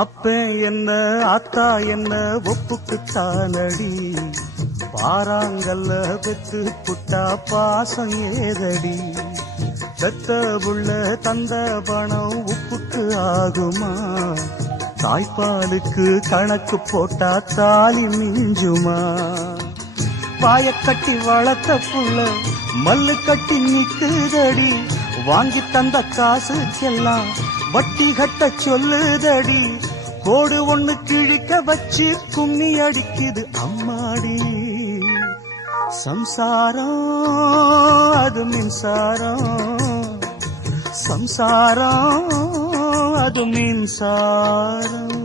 அப்ப என்ன ஆத்தா என்ன ஒப்புக்குத்தானடி, பாறாங்கல்ல பெத்து புட்டா பாசம் ஏதடி, பெத்த புள்ள தந்த பணம் உப்புக்கு ஆகுமா, தாய்ப்பாலுக்கு கணக்கு போட்டா தாலி மிஞ்சுமா, பாயக்கட்டி வளர்த்த புள்ள மல்லு கட்டி நிக்குதடி, வாங்கி தந்த காசுக்கெல்லாம் வட்டி கட்ட சொல்லுதடி, கோடு ஒண்ணு கிழிக்க வச்சு கும்மி அடிக்குது அம்மாடி, சம்சாரம் அது மின்சாரம், சம்சாரம் அது மின்சாரம்.